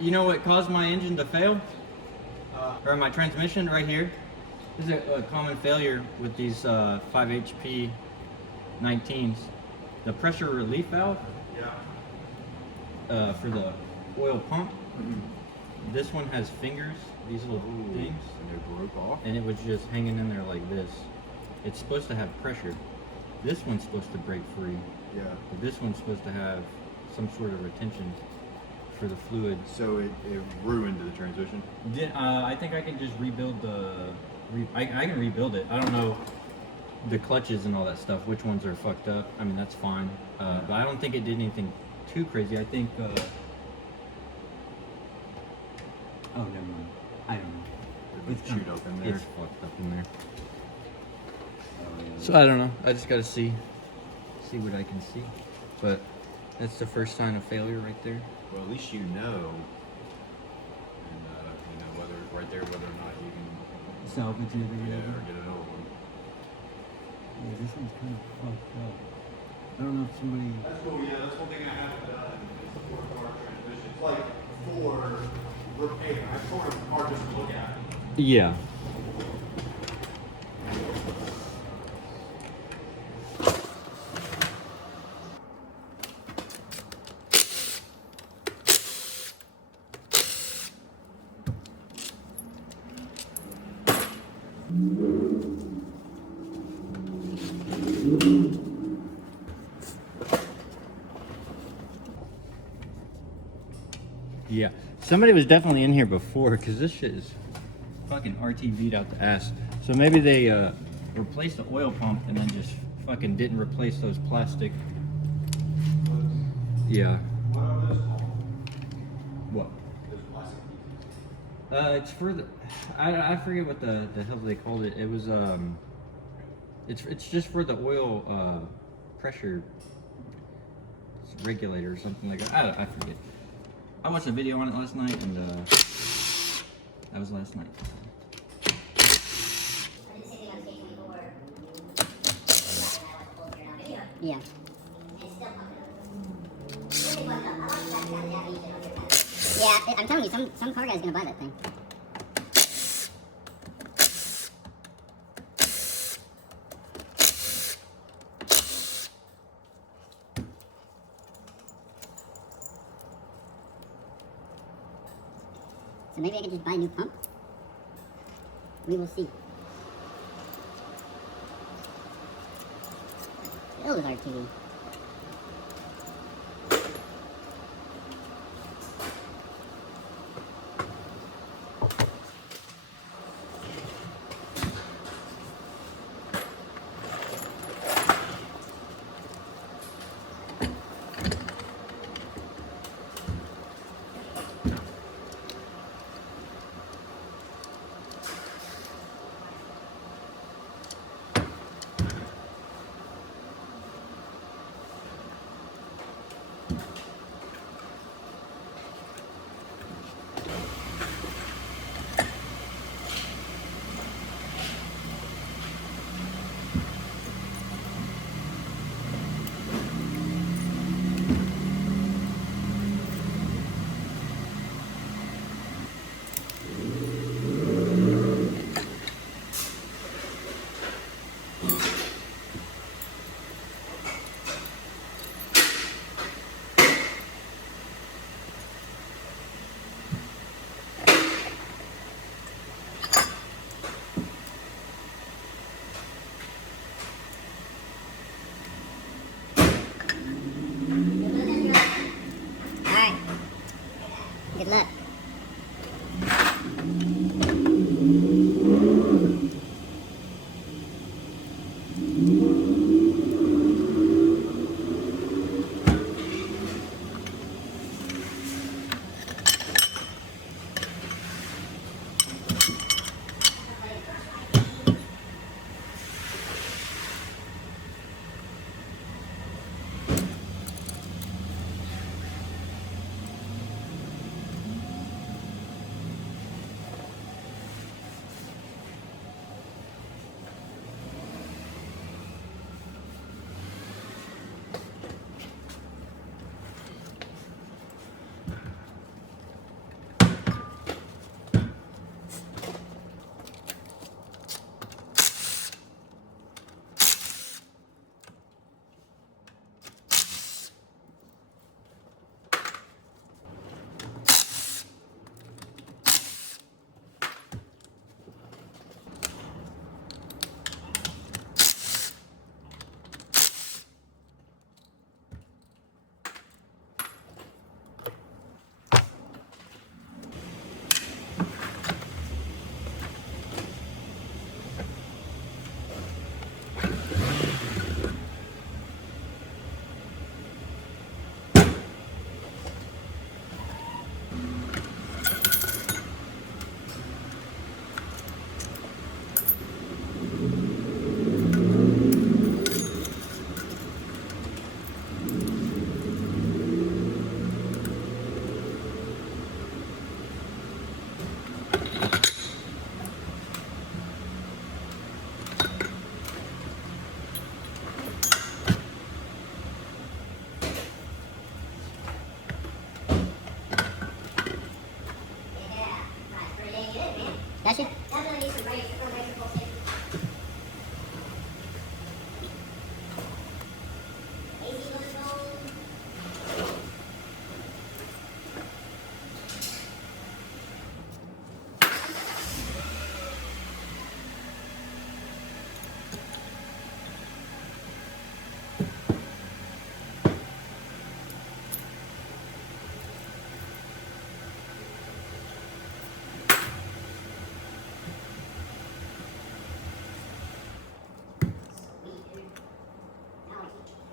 You know what caused my engine to fail? Or my transmission right here? This is a common failure with these 5 HP 19s. The pressure relief valve for the oil pump. This one has fingers, these little things. And it broke off? And it was just hanging in there like this. It's supposed to have pressure. This one's supposed to break free. Yeah. But this one's supposed to have some sort of retention for the fluid. So it ruined the transmission? I think I can just rebuild I can rebuild it. I don't know the clutches and all that stuff, which ones are fucked up. I mean, that's fine. But I don't think it did anything too crazy. I think, oh, never mind. I don't know. It's chewed up in there. It's fucked up in there. So I don't know. I just gotta see what I can see. But that's the first sign of failure right there. Well, at least you know, and whether or not you can Salvage it or get another one. Yeah, this one's kind of fucked up. I don't know if somebody. That's cool. Yeah, that's one thing I haven't done. Is the 4-car transmission. It's like for repair. I tore it apart just to look at it. Yeah. Yeah, somebody was definitely in here before because this shit is fucking RTV'd out the ass. So maybe they replaced the oil pump and then just fucking didn't replace those plastic. Yeah. What are those called? What? Those plastic pieces. It's for the. I forget what the hell they called it. It was It's just for the oil pressure regulator or something like that. I forget. I watched a video on it last night, and that was last night. Yeah. Yeah, I'm telling you, some car guy's gonna buy that thing. So maybe I could just buy a new pump? We will see. Filled with RTV.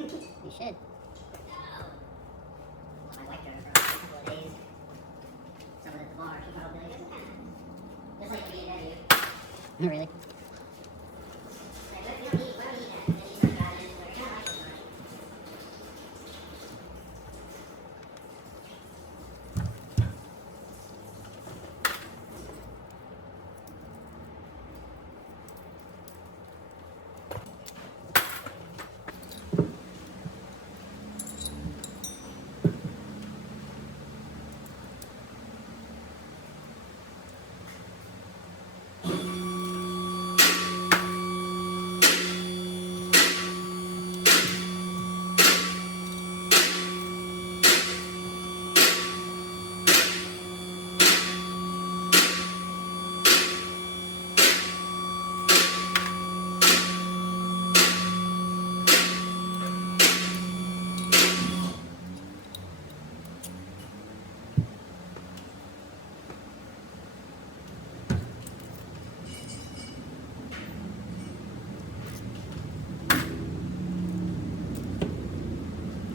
You should. My wife drove it for a couple of days. Someone at the bar, she probably goes, just like the BMW. Really? Like, we don't need that. And then she got in, like, I like this much.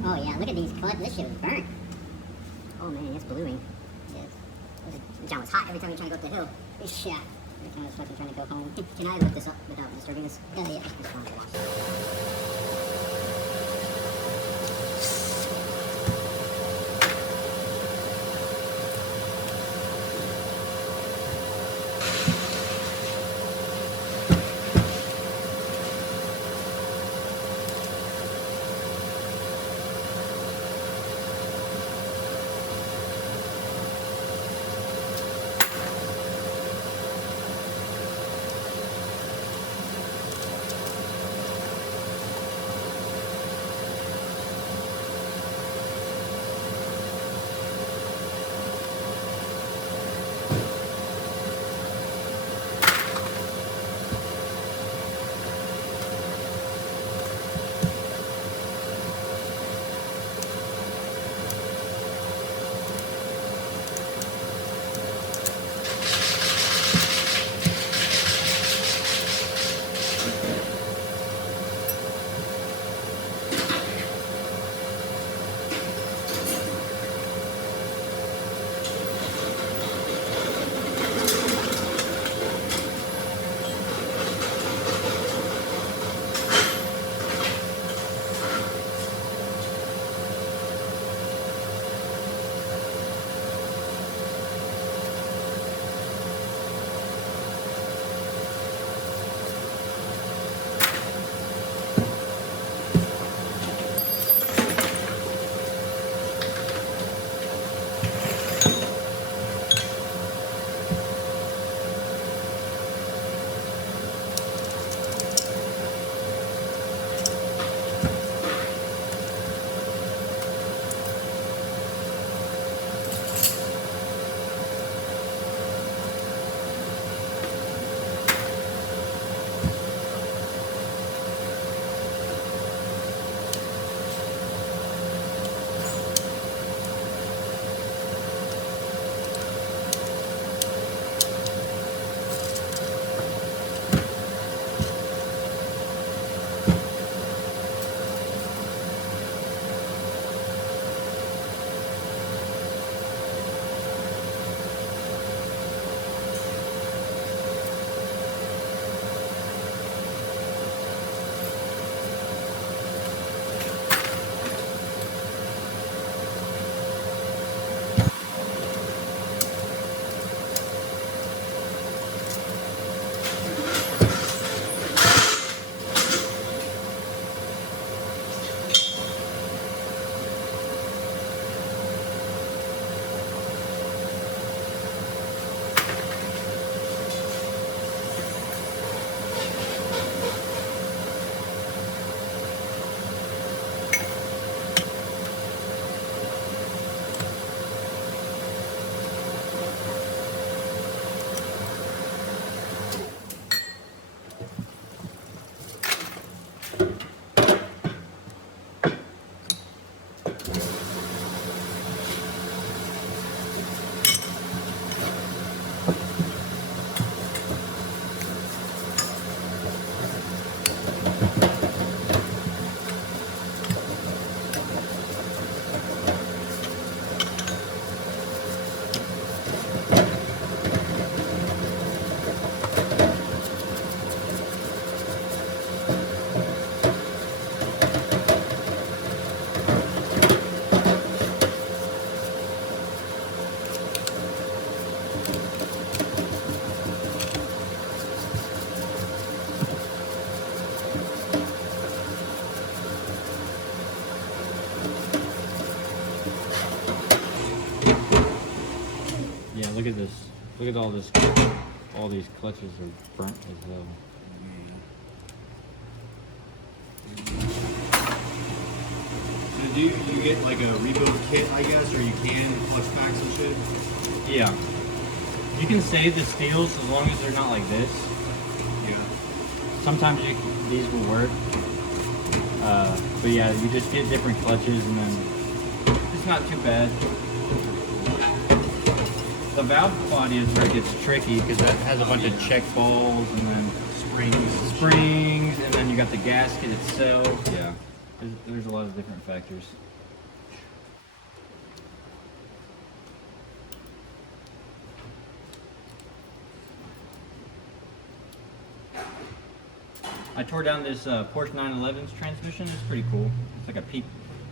Oh yeah, look at these clutches. This shit was burnt. Oh man, it's bluing. This John was hot every time he tried to go up the hill. He's shot. Every time I was fucking trying to go home. Can I lift this up without disturbing this? Yeah. This one's lost. look at this. Look at all this. All these clutches are burnt as hell. So do you get like a rebuild kit, I guess, or you can clutch packs and shit? Yeah. You can save the steels as long as they're not like this. Yeah. Sometimes these will work. But yeah, you just get different clutches and then it's not too bad. The valve body is where it gets tricky because that has a bunch of check balls and then springs, and then you got the gasket itself. Yeah, there's a lot of different factors. I tore down this Porsche 911's transmission. It's pretty cool. It's like a peak.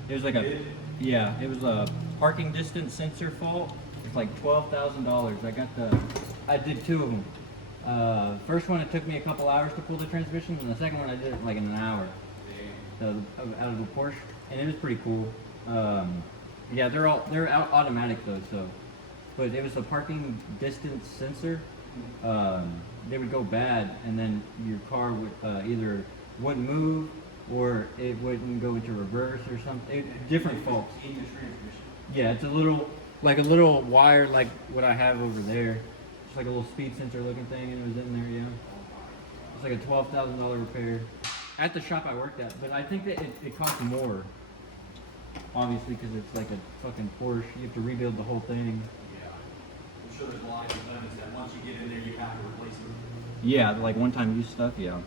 It was like a, yeah, it was a parking distance sensor fault. It's like $12,000. I did two of them. First one, it took me a couple hours to pull the transmission, and the second one I did it like in an hour. Out of the Porsche, and it was pretty cool. Yeah, they're automatic though, so. But it was a parking distance sensor. They would go bad, and then your car would either wouldn't move or it wouldn't go into reverse or something. Different faults. Yeah, it's a little wire like what I have over there. It's like a little speed sensor looking thing, and it was in there. Yeah, it's like a $12,000 repair at the shop I worked at. But I think that it costs more, obviously, because it's like a fucking Porsche. You have to rebuild the whole thing. I'm sure there's a lot of them is that once you get in there, you have to replace them. Yeah, like one-time use stuff. Yeah.